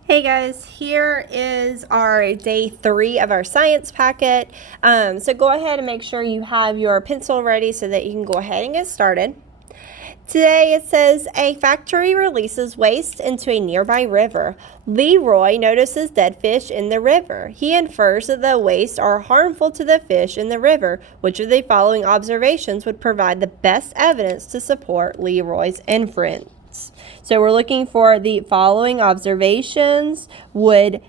Hey guys, here is our day 3 of our science packet. So go ahead and make sure you have your pencil ready so that you can go ahead and get started. Today it says a factory releases waste into a nearby river. Leroy notices dead fish in the river. He infers that the waste are harmful to the fish in the river. Which of the following observations would provide the best evidence to support Leroy's inference? So we're looking for the following observations would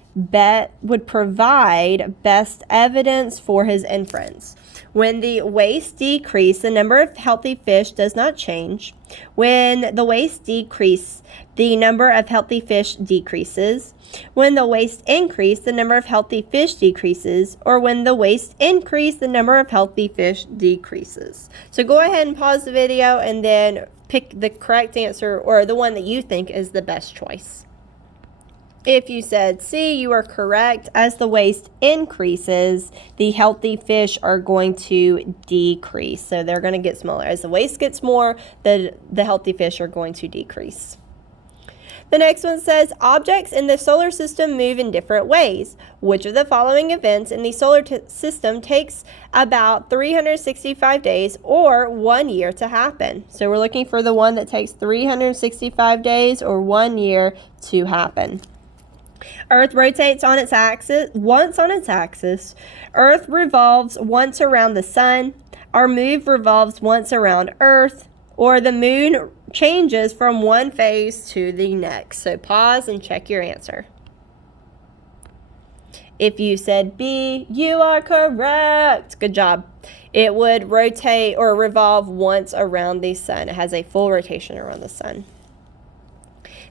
provide best evidence for his inference. When the waste decrease, the number of healthy fish does not change. When the waste decrease, the number of healthy fish decreases. When the waste increase, the number of healthy fish decreases. Or when the waste increase, the number of healthy fish decreases. So go ahead and pause the video and then pick the correct answer or the one that you think is the best choice. If you said C, you are correct. As the waste increases, the healthy fish are going to decrease. So they're going to get smaller. As the waste gets more, the healthy fish are going to decrease. The next one says, objects in the solar system move in different ways. Which of the following events in the solar system takes about 365 days or 1 year to happen? So we're looking for the one that takes 365 days or 1 year to happen. Earth rotates on its axis once on its axis. Earth revolves once around the sun. Our moon revolves once around Earth. Or the moon changes from one phase to the next. So pause and check your answer. If you said B, you are correct. Good job. It would rotate or revolve once around the sun. It has a full rotation around the sun.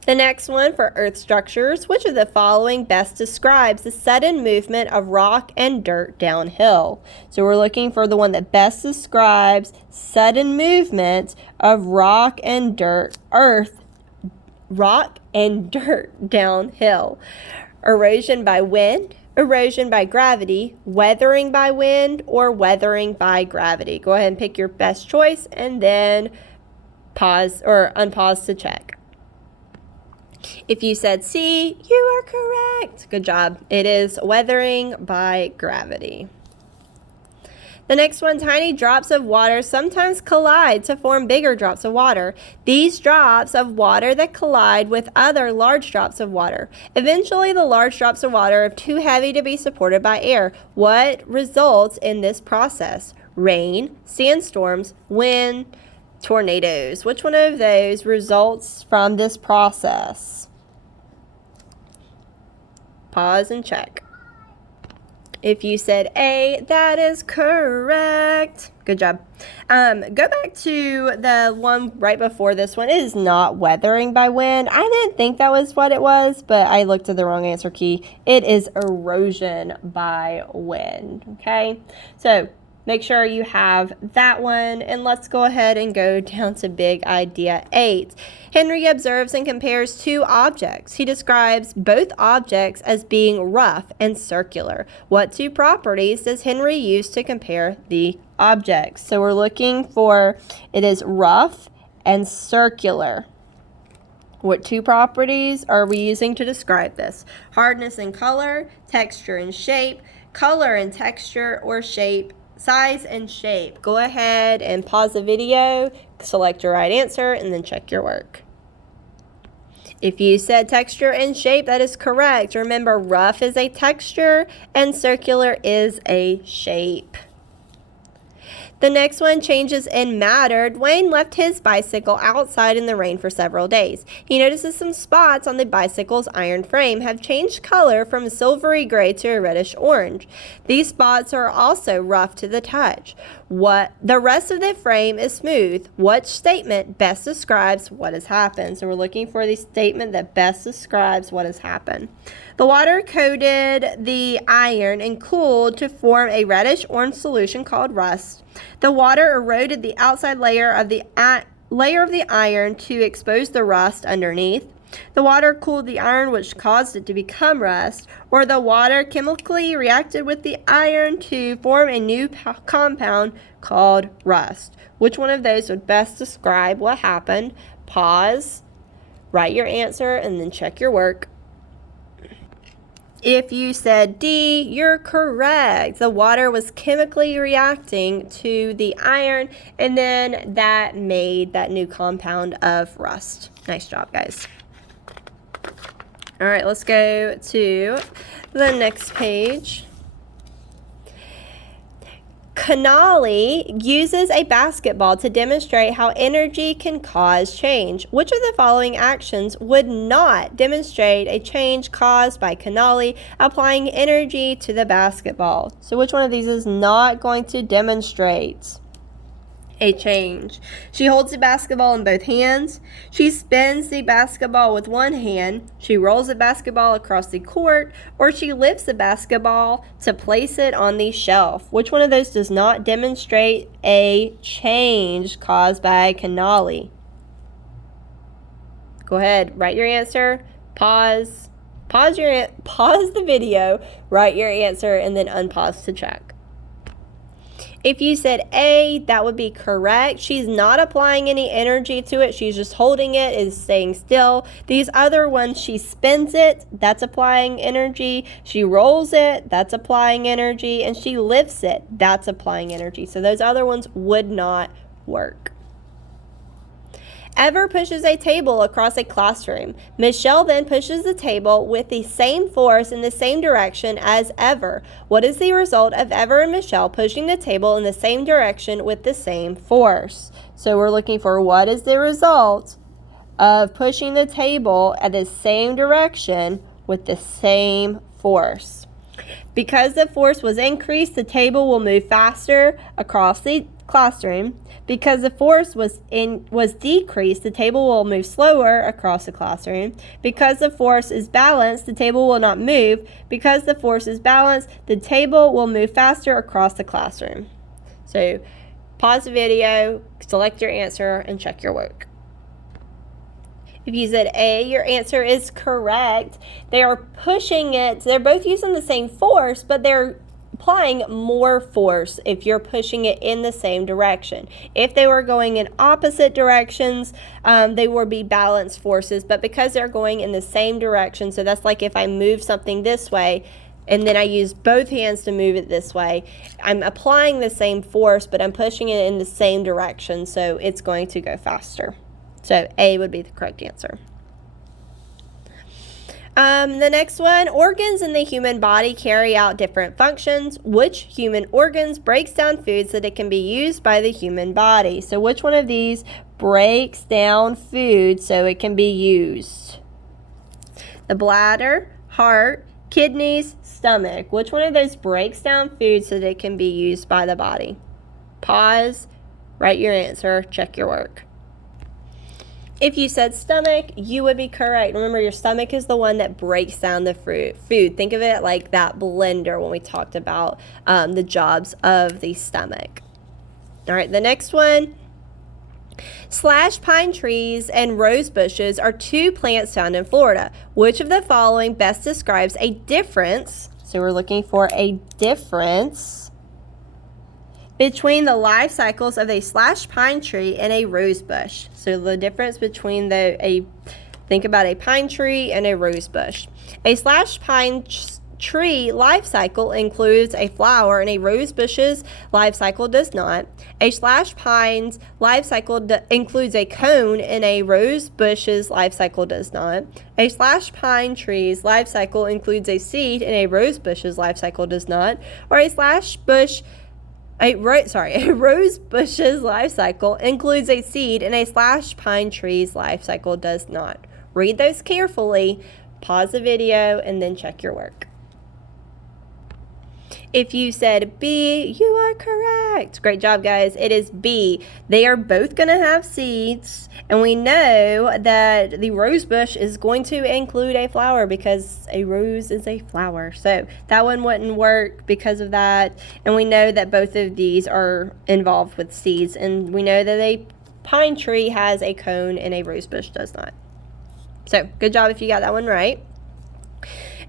The next one for earth structures, which of the following best describes the sudden movement of rock and dirt downhill? So we're looking for the one that best describes sudden movement of rock and dirt downhill. Erosion by wind, erosion by gravity, weathering by wind, or weathering by gravity. Go ahead and pick your best choice and then pause or unpause to check. If you said C, you are correct. Good job. It is weathering by gravity. The next one, tiny drops of water sometimes collide to form bigger drops of water. These drops of water that collide with other large drops of water. Eventually, the large drops of water are too heavy to be supported by air. What results in this process? Rain, sandstorms, wind, tornadoes. Which one of those results from this process? Pause and check. If you said A, that is correct. Good job. Go back to the one right before this one. It is not weathering by wind. I didn't think that was what it was, but I looked at the wrong answer key. It is erosion by wind. Okay, so make sure you have that one, and let's go ahead and go down to big idea 8. Henry observes and compares two objects. He describes both objects as being rough and circular. What two properties does Henry use to compare the objects? So we're looking for, it is rough and circular. What two properties are we using to describe this? Hardness and color, texture and shape, color and texture, or shape, size and shape. Go ahead and pause the video, select your right answer, and then check your work. If you said texture and shape, that is correct. Remember, rough is a texture and circular is a shape. The next one, changes in matter. Dwayne left his bicycle outside in the rain for several days. He notices some spots on the bicycle's iron frame have changed color from silvery gray to a reddish orange. These spots are also rough to the touch. The rest of the frame is smooth. What statement best describes what has happened? So we're looking for the statement that best describes what has happened. The water coated the iron and cooled to form a reddish-orange solution called rust. The water eroded the outside layer of the iron to expose the rust underneath. The water cooled the iron, which caused it to become rust, or the water chemically reacted with the iron to form a new compound called rust. Which one of those would best describe what happened? Pause, write your answer, and then check your work. If you said D, you're correct. The water was chemically reacting to the iron, and then that made that new compound of rust. Nice job, guys. All right, let's go to the next page. Connolly uses a basketball to demonstrate how energy can cause change. Which of the following actions would not demonstrate a change caused by Connolly applying energy to the basketball? So which one of these is not going to demonstrate a change? She holds the basketball in both hands. She spins the basketball with one hand. She rolls the basketball across the court, or she lifts the basketball to place it on the shelf. Which one of those does not demonstrate a change caused by Connolly? Go ahead, write your answer. Pause the video, write your answer, and then unpause to check. If you said A, that would be correct. She's not applying any energy to it. She's just holding it, is staying still. These other ones, she spins it, that's applying energy. She rolls it, that's applying energy. And she lifts it, that's applying energy. So those other ones would not work. Ever pushes a table across a classroom. Michelle then pushes the table with the same force in the same direction as Ever. What is the result of Ever and Michelle pushing the table in the same direction with the same force? So we're looking for what is the result of pushing the table at the same direction with the same force. Because the force was increased, the table will move faster across the classroom. Because the force was decreased, the table will move slower across the classroom. Because the force is balanced, the table will not move. Because the force is balanced, the table will move faster across the classroom. So pause the video, select your answer, and check your work. If you said A, your answer is correct. They are pushing it. They're both using the same force, but they're applying more force if you're pushing it in the same direction. If they were going in opposite directions, they would be balanced forces, but because they're going in the same direction, so that's like if I move something this way and then I use both hands to move it this way, I'm applying the same force, but I'm pushing it in the same direction, so it's going to go faster. So A would be the correct answer. The next one, organs in the human body carry out different functions. Which human organs breaks down food so that it can be used by the human body? So which one of these breaks down food so it can be used? The bladder, heart, kidneys, stomach. Which one of those breaks down food so that it can be used by the body? Pause, write your answer, check your work. If you said stomach, you would be correct. Remember, your stomach is the one that breaks down the food. Think of it like that blender when we talked about the jobs of the stomach. All right, the next one. Slash pine trees and rose bushes are two plants found in Florida. Which of the following best describes a difference? So we're looking for a difference between the life cycles of a slash pine tree and a rose bush. So the difference between think about a pine tree and a rose bush. A slash pine tree life cycle includes a flower and a rose bush's life cycle does not. A slash pine's life cycle includes a cone and a rose bush's life cycle does not. A slash pine tree's life cycle includes a seed and a rose bush's life cycle does not. Or a rose bush's life cycle includes a seed and a slash pine tree's life cycle does not. Read those carefully, pause the video, and then check your work. If you said B, you are correct. Great job, guys. It is B. They are both going to have seeds, and we know that the rose bush is going to include a flower because a rose is a flower. So that one wouldn't work because of that, and we know that both of these are involved with seeds, and we know that a pine tree has a cone and a rose bush does not. So good job if you got that one right.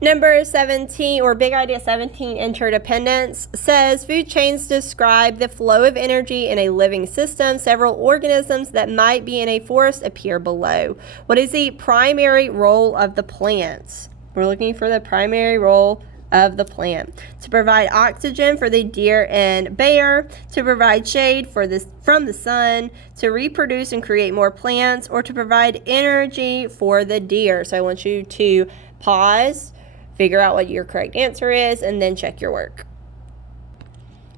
Number 17, or big idea 17, interdependence, says food chains describe the flow of energy in a living system. Several organisms that might be in a forest appear below. What is the primary role of the plants? We're looking for the primary role of the plant. To provide oxygen for the deer and bear, to provide shade from the sun, to reproduce and create more plants, or to provide energy for the deer. So I want you to pause, figure out what your correct answer is, and then check your work.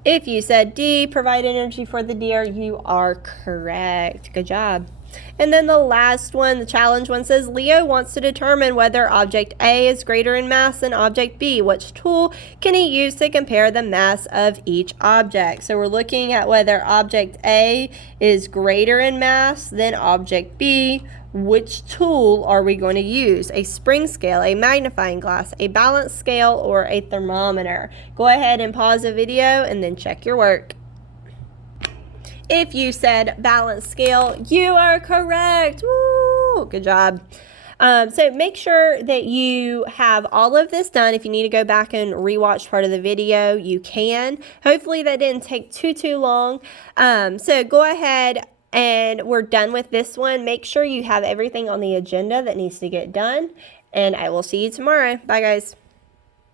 If you said D, provide energy for the deer, you are correct. Good job. And then the last one, the challenge one, says Leo wants to determine whether object A is greater in mass than object B. Which tool can he use to compare the mass of each object? So we're looking at whether object A is greater in mass than object B. Which tool are we going to use? A spring scale, a magnifying glass, a balance scale, or a thermometer? Go ahead and pause the video and then check your work. If you said balance scale, you are correct. Woo! Good job. So make sure that you have all of this done. If you need to go back and rewatch part of the video, you can. Hopefully that didn't take too long. So go ahead and we're done with this one. Make sure you have everything on the agenda that needs to get done. And I will see you tomorrow. Bye, guys.